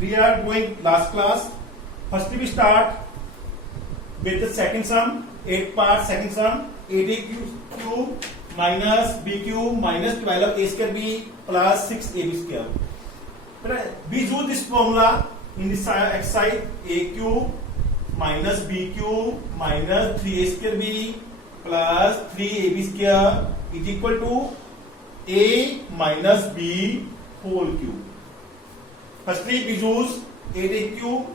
we are doing last class. First we start with the second sum, 8 part second sum, 8ac minus bq minus 12a square b plus 6ab square. We use this formula in this exercise. aq minus bq minus 3a square b plus 3ab square is equal to a minus b whole cube. Firstly, we use 8aq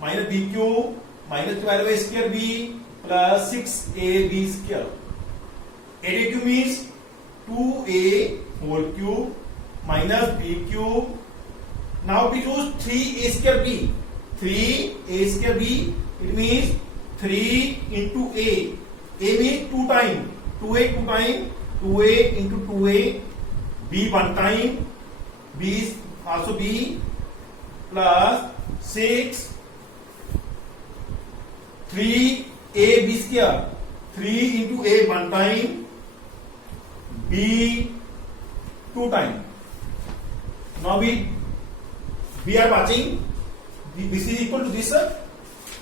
minus bq minus 12a square b plus 6ab square. 8aq means 2a whole cube minus b cube. Now we use 3a square b. 3a square b, it means 3 into a. A means 2 times. 2a 2 times. 2a into 2a. B 1 time. B is also b plus 6 3ab square. 3 into a 1 time. B 2 times. Now we are watching. This is equal to this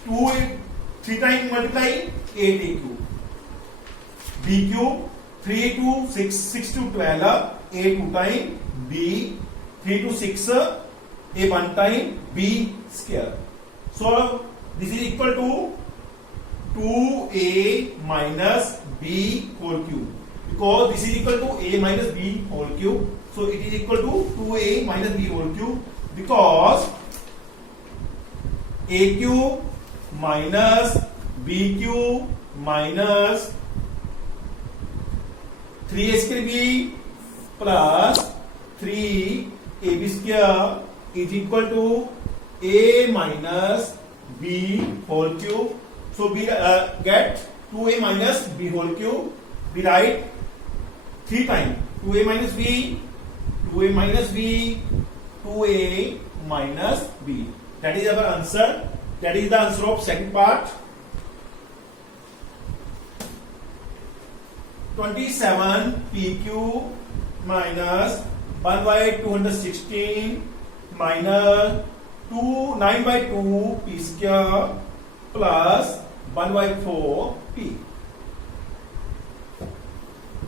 3 times multiply 8aq. B cube 3 to 6 to 12 a 2 time b 3 to 6 a 1 time b square. So this is equal to 2a minus b whole cube, because this is equal to a minus b whole cube. So it is equal to 2a minus b whole cube, because a cube minus b cube minus 3a square b plus 3ab square is equal to a minus b whole cube. So we get 2a minus b whole cube. We write 3 times 2a minus b, 2a minus b, 2a minus b. That is our answer. That is the answer of second part. 27 pq minus 1 by 216 minus 9 by 2 p square plus 1 by 4 p.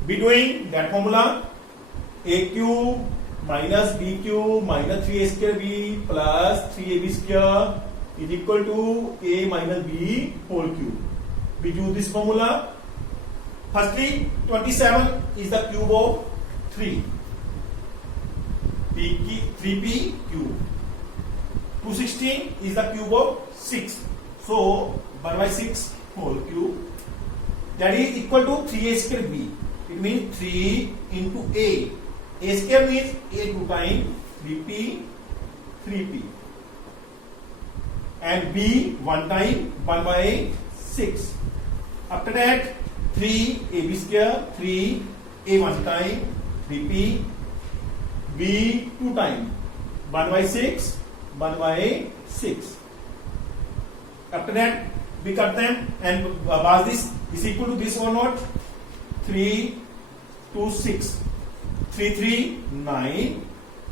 Be doing that formula. aq minus bq minus 3a square b plus 3ab square is equal to a minus b whole cube. We use this formula. Firstly, 27 is the cube of 3. 3p cube. 216 is the cube of 6. So 1 by 6 whole cube. That is equal to 3a square b. It means 3 into a. A square means a 2 times 3p, 3p. And b 1 time 1 by 6. After that, 3ab square, 3a 1 time 3p, b 2 times 1 by 6, 1 by 6. After that, we cut them, and was this is equal to this or not? 3 to 6. 3 3 9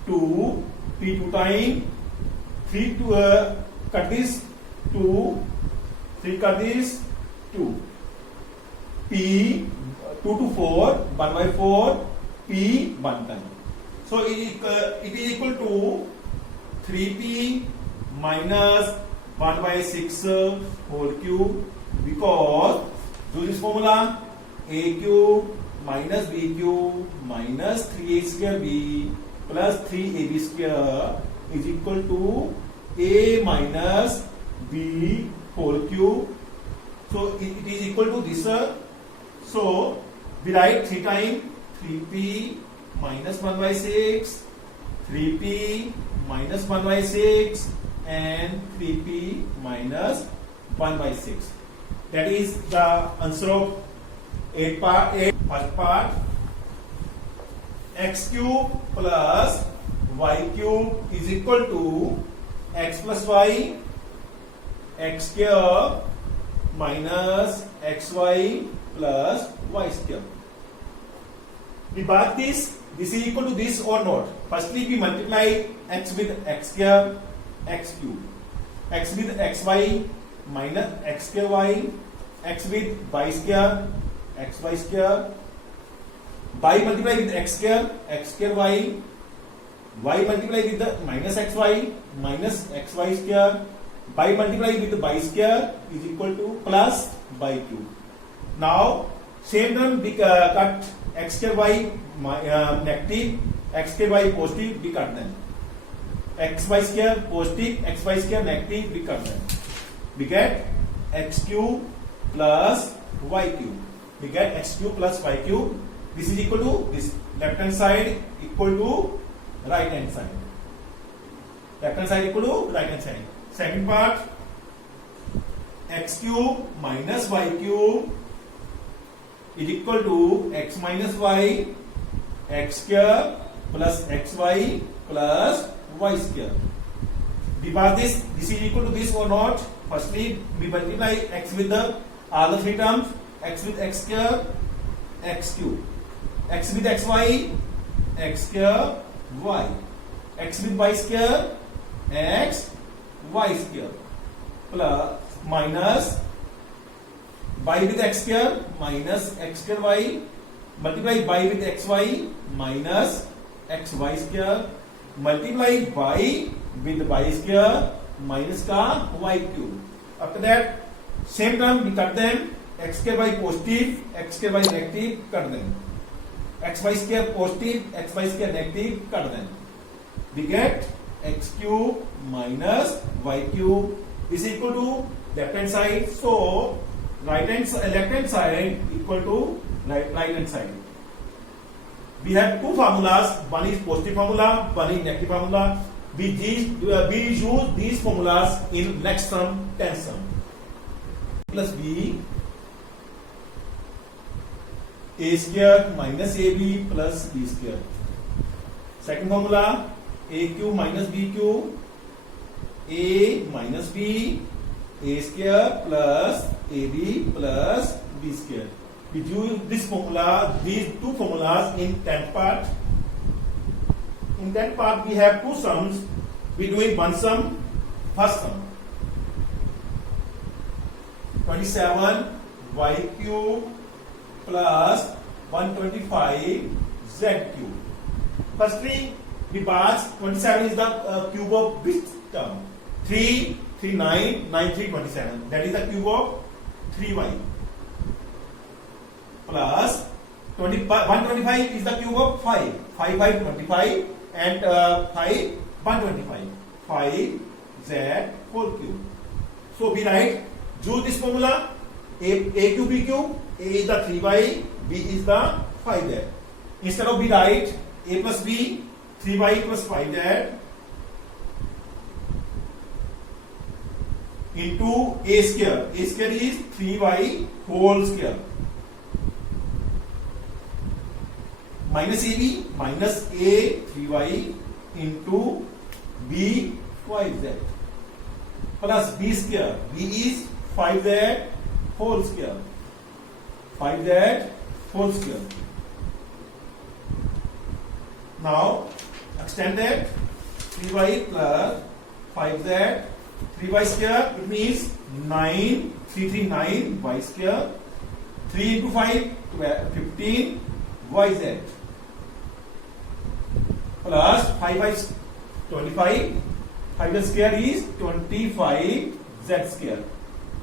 2 p 2 time 3 to cut this 2 3 cut this 2 p 2 to 4 1 by 4 p 1 time. So it is equal to 3p minus 1 by 6 whole cube, because do this formula. A cube minus b cube minus 3a square b plus 3ab square is equal to a minus b whole cube. So it is equal to this. So we write 3 times 3p minus 1 by 6, 3p minus 1 by 6, and 3p minus 1 by 6. That is the answer of 8 part. First part, x cube plus y cube is equal to x plus y, x square minus xy plus y square. We back this is equal to this or not. Firstly, we multiply x with x square x cube, x with xy minus x square y, x with y square xy square, y multiply with x square y, y multiply with the minus xy square, y multiply with the y square is equal to plus y cube. Now same term we cut x square y negative, x square y positive, we cut them. Xy square positive, xy square negative, we cut them. We get x cube plus y cube. We get x cube plus y cube. This is equal to this left hand side equal to right hand side. Left hand side equal to right hand side. Second part, x cube minus y cube is equal to x minus y, x square plus xy plus y square. Divide this is equal to this or not. Firstly, we multiply x with the all the three terms, x with x square, x cube, x with xy, x square, y, x with y square, x, y square, plus minus y with x square minus x square y, multiply y with xy minus xy square, multiply y with y square minus का y cube. After that same term we cut them, x square y positive, x square y negative, cut them. xy square positive, xy square negative, cut them. We get x cube minus y cube is equal to left hand side. So left hand side equal to right hand side. We have two formulas. One is positive formula, one is negative formula. We use these formulas in next sum, 10th sum. Plus b a square minus ab plus b square. Second formula, a cube minus b cube, a minus b, a square plus ab plus b square. We use this formula, these two formulas in 10th part. In 10th part we have two sums. We doing one sum, first sum. 27 y cube plus 125 z cube. Firstly, we pass 27 is the cube of which term? 3, 3, 9, 9, 3, 27. That is the cube of 3y. Plus 125 is the cube of 5. 5, 5, 25 and 5, 125. 5 z whole cube. So we write, use this formula, a cube, b cube, a is the 3y, b is the 5z. Instead of we write a plus b, 3y plus 5z into a square. A square is 3y whole square. Minus ab, minus a 3y into b 5z plus b square. B is 5z whole square. 5z whole square. Now extend that 3y plus 5z, 3y square, it means 9, 3, 3, 9 y square, 3 into 5, 15 yz plus 5 y 25, 5z square is 25 z square.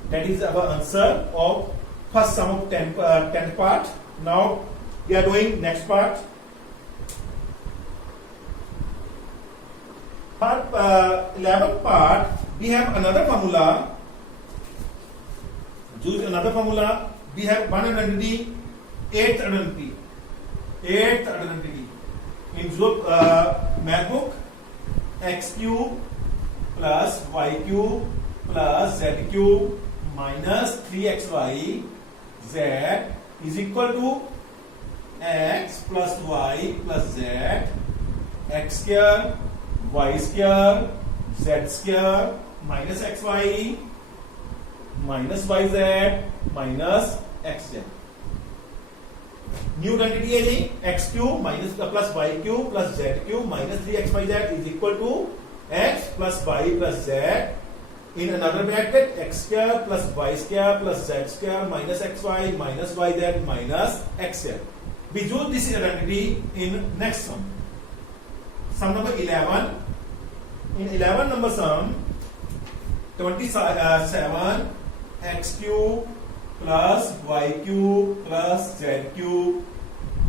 That is our answer of first sum of 10th part. Now we are doing next part. Part 11th part, we have another formula. Use another formula. We have one identity, eighth identity. Eighth identity. In math book, x cube plus y cube plus z cube minus 3xy z is equal to x plus y plus z, x square, y square, z square minus xy minus yz minus xz. New identity है जी x cube minus plus y cube plus z cube minus 3xyz is equal to x plus y plus z in another bracket x square plus y square plus z square minus xy माइनस yz माइनस xz. We use this identity in next sum. Sum number 11. In 11 number sum, 27 x cube plus y cube plus z cube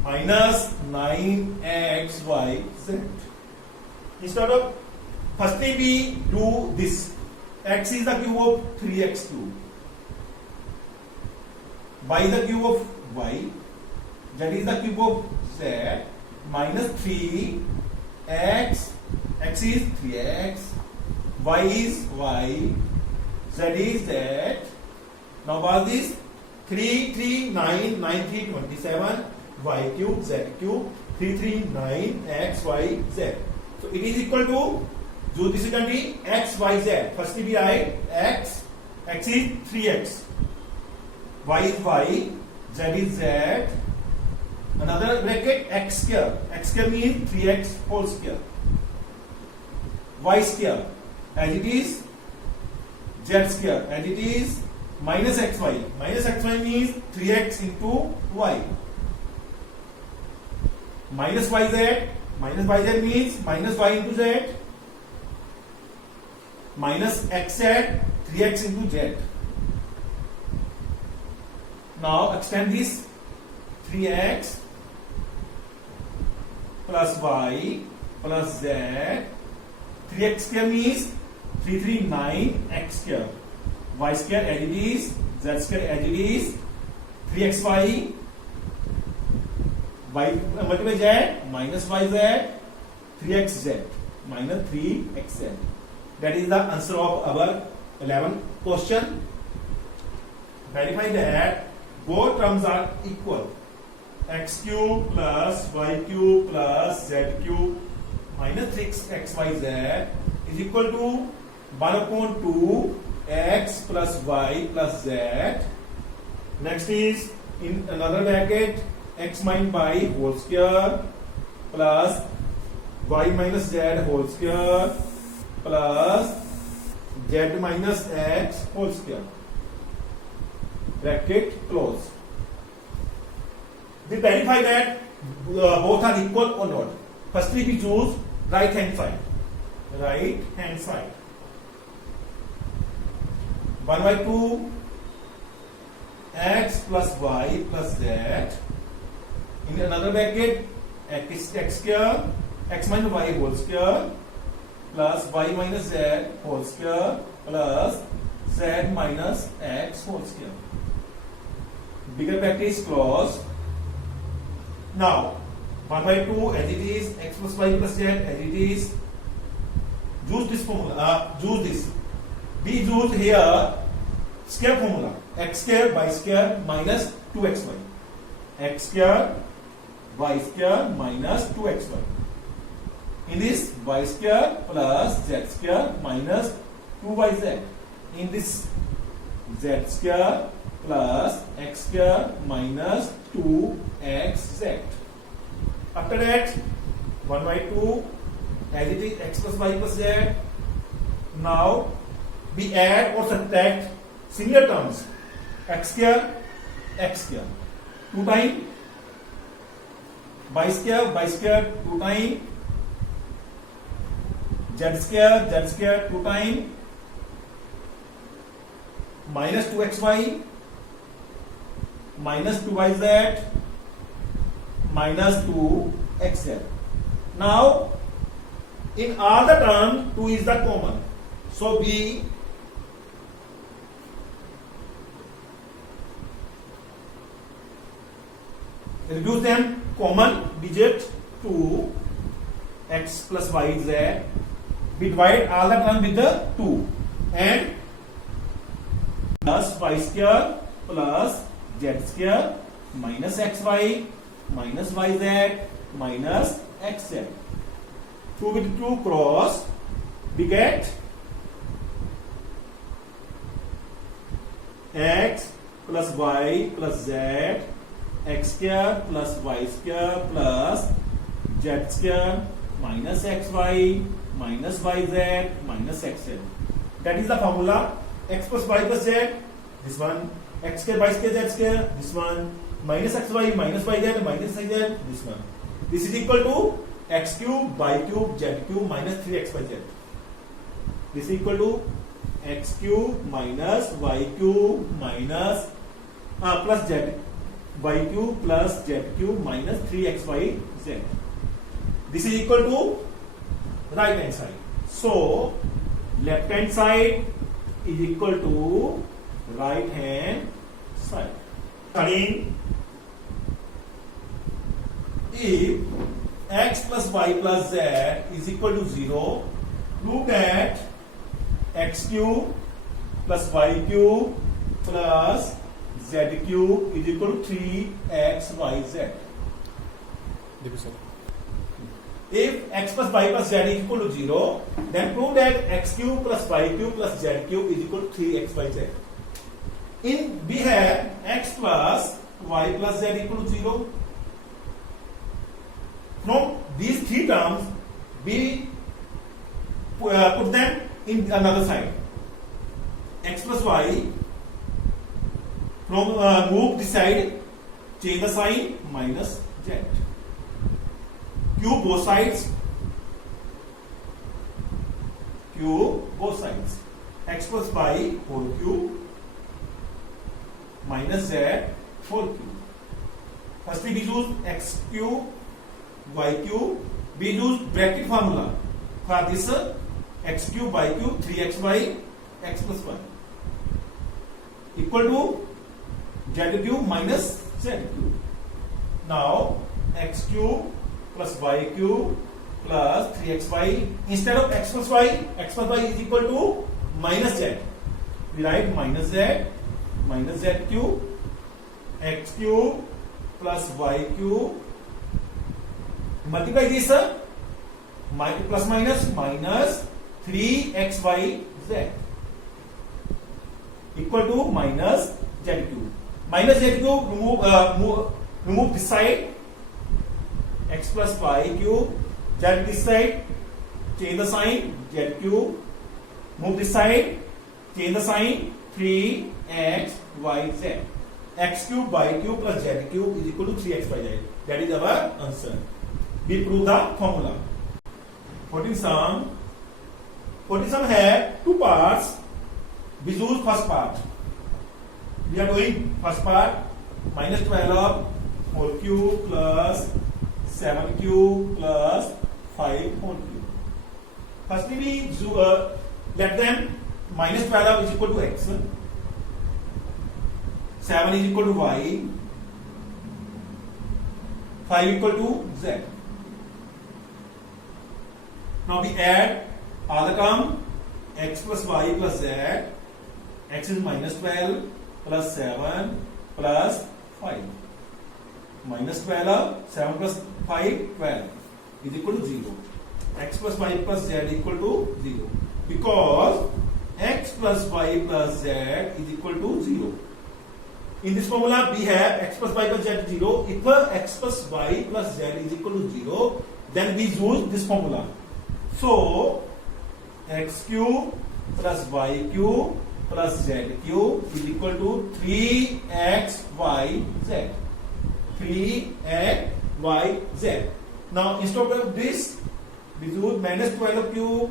minus 9xyz. Instead of firstly we do this. X is the cube of 3x cube. Y is the cube of y. Z is the cube of z minus 3x. X is 3x. Y is y. Z is z. Now what is this? 3, 3, 9, 9, 3, 27. Y cube, z cube. 3, 3, 9, x, y, z. So it is equal to, so this is going to be x, y, z. Firstly we write x. X is 3x. Y is y. Z is z. Another bracket x square. X square means 3x whole square. Y square as it is, z square as it is, minus xy. Minus xy means 3x into y. Minus yz. Minus yz means minus y into z. Minus xz, 3x into z. Now extend this 3x plus y plus z. 3x square means 3, 3, 9 x square. Y square as it is, z square as it is, 3xy, y multiply z minus yz, 3xz minus 3xz. That is the answer of our 11th question. Verify that both terms are equal. X cube plus y cube plus z cube minus 6xyz is equal to 1 upon 2 x plus y plus z. Next is in another bracket x minus y whole square plus y minus z whole square plus z minus x whole square. Bracket close. We verify that both are equal or not. Firstly we choose right hand side. Right hand side. 1 by 2 x plus y plus z. In another bracket x square x minus y whole square plus y minus z whole square plus z minus x whole square. Bigger bracket is closed. Now 1 by 2 as it is, x plus y plus z as it is. Use this formula. Use this. We use here square formula. X square y square minus 2xy. X square y square minus 2xy. In this y square plus z square minus 2yz. In this z square plus x square minus 2xz. After that 1 by 2 as it is x plus y plus z. Now we add or subtract similar terms. X square 2 times y square 2 times z square 2 times minus 2xy minus 2yz minus 2xz. Now in all the term 2 is the common, so we reduce them common digit to x plus y z. We divide all the term with the 2 and plus y square plus z square minus xy minus yz minus xz. 2 with 2 cross, we get x plus y plus z x square plus y square plus z square minus xy minus yz minus xz. That is the formula. X plus y plus z, this one, x square y square z square, this one, minus xy minus yz minus xz, this one. This is equal to x cube y cube z cube minus 3xyz. This is equal to x cube minus y cube minus plus z y cube plus z cube minus 3xyz. This is equal to right hand side. So left hand side is equal to right hand side. Studying if x plus y plus z is equal to 0, prove that x cube plus y cube plus z cube is equal to 3xyz. If x plus y plus z is equal to 0, then prove that x cube plus y cube plus z cube is equal to 3xyz. In we have x plus y plus z equal to 0. From these three terms, we put them in another side. X plus y, from move this side, change the sign, minus z. Cube both sides. Cube both sides. X plus y whole cube minus z whole cube. Firstly, we use x cube, y cube. We use bracket formula for this x cube, y cube, 3xy, x plus y equal to z cube minus z cube. Now x cube plus y cube plus 3xy, instead of x plus y is equal to minus z. We write minus z cube, x cube plus y cube, multiply this plus minus 3xyz equal to minus z cube. Minus z cube, remove this side, x plus y cube, z this side, change the sign, z cube, move this side, change the sign, 3xyz. X cube y cube plus z cube is equal to 3xyz. That is our answer. We prove the formula. 14 sum have two parts. We use first part. We are doing first part, minus 12 whole cube plus 7 cube plus 5 whole cube. Firstly, we let them minus 12 is equal to x, 7 is equal to y, 5 equal to z. Now we add all the term, x plus y plus z. X is minus 12 plus 7 plus 5. Minus 12, 7 plus 5, 12 is equal to 0. X plus y plus z equal to 0. Because x plus y plus z is equal to 0. In this formula, we have x plus y plus z 0. If x plus y plus z is equal to 0, then we use this formula. So, x cube plus y cube plus z cube is equal to 3xyz. 3xyz. Now, instead of this, we use minus 12 cube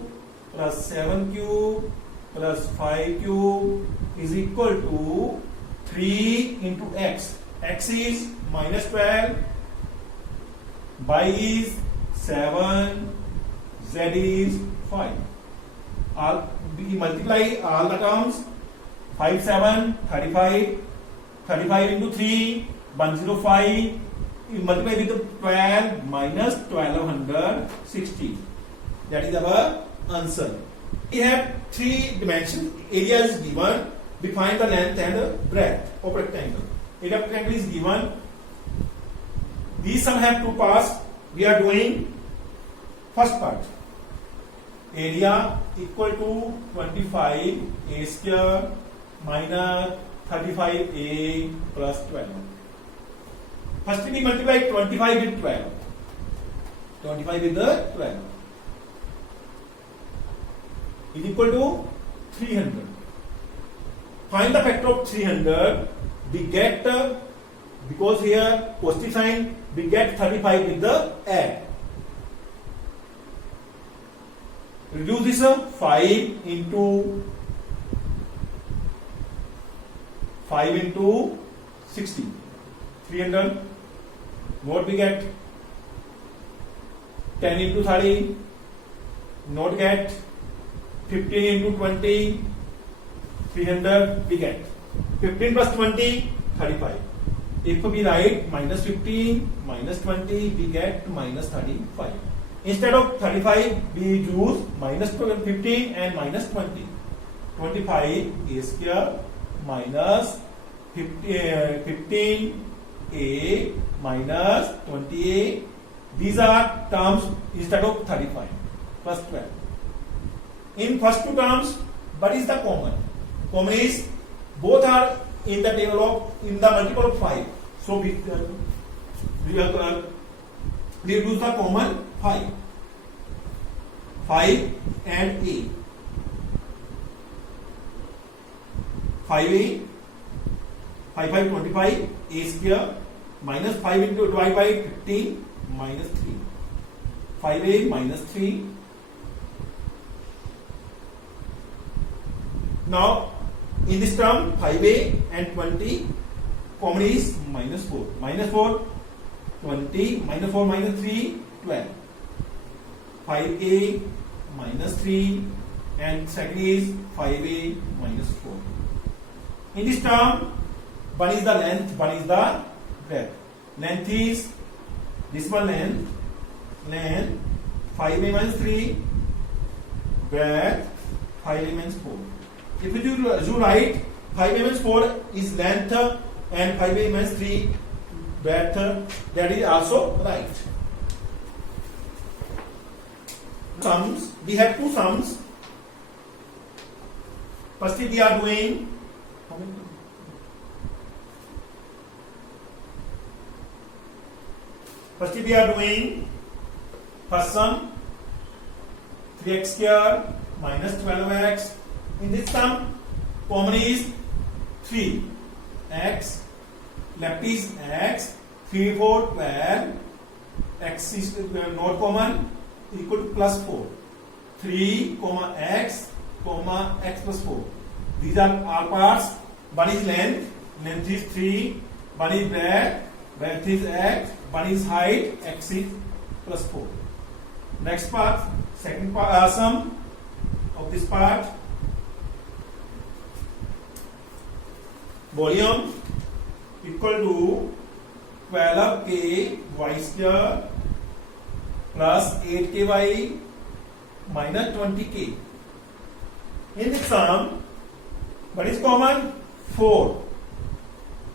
plus 7 cube plus 5 cube is equal to 3 into x. X is minus 12, y is 7, z is 5. We multiply all the terms. 5, 7, 35. 35 into 3, 105. You multiply with the 12 minus 1260. That is our answer. We have three dimensions. Area is given. We find the length and breadth of rectangle. Area of rectangle is given. These sum have two parts. We are doing first part. Area equal to 25a square minus 35a plus 12. First we multiply 25 with 12. 25 with the 12 is equal to 300. Find the factor of 300. We get, because here positive sign, we get 35 with the add. Reduce this 5 into 60. 300. What we get? 10 into 30. Not get 15 into 20. 300 we get. 15 plus 20, 35. If we write minus 15, minus 20, we get minus 35. Instead of 35, we use minus 15 and minus 20. 25 a square minus 15a minus 20a. These are terms instead of 35 plus 12. In first two terms, what is the common? Common is both are in the table of in the multiple of 5. So we use the common 5. 5 and a. 5a, 5 5 25 a square minus 5 into divided by 15 minus 3. 5a minus 3. Now in this term 5a and 20 common is minus 4. Minus 4, 20, minus 4 minus 3, 12. 5a minus 3 and second is 5a minus 4. In this term, one is the length, one is the breadth. Length is this one length 5a minus 3, breadth 5a minus 4. If you write 5a minus 4 is length and 5a minus 3 breadth, that is also right. Sums, we have two sums. Firstly, we are doing first sum 3x square minus 12x. In this sum, common is 3x, left is x, 3 4 12, x is not common, equal to plus 4. 3 comma x plus 4. These are all parts. One is length is 3. One is breadth is x. One is height, x is plus 4. Next part, second part, sum of this part. Volume equal to 12k y square plus 8ky minus 20k. In this sum, what is common? 4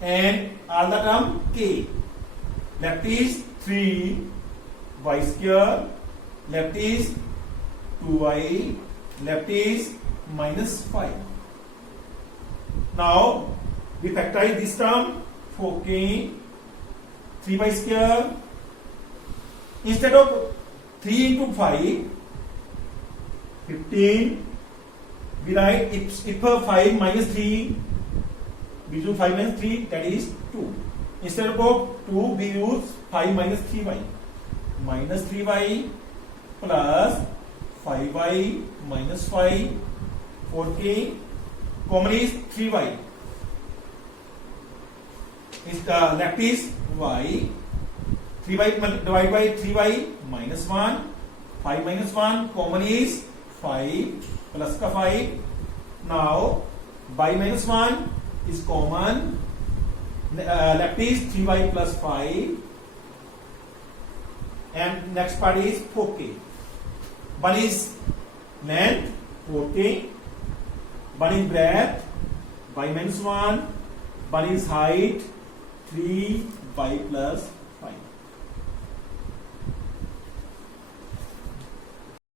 and all the term k. Left is 3 y square, left is 2y, left is minus 5. Now we factorize this term 4k, 3y square. Instead of 3 into 5, 15, we write if 5 minus 3, we use 5 minus 3, that is 2. Instead of 2, we use 5 minus 3y. Minus 3y plus 5y minus 5, 4k, common is 3y. Left is y, 3y divided by 3y minus 1, 5 minus 1, common is 5 plus ka 5. Now y minus 1 is common, left is 3y plus 5, and next part is 4k. One is length 4k, one is breadth y minus 1, one is height 3y plus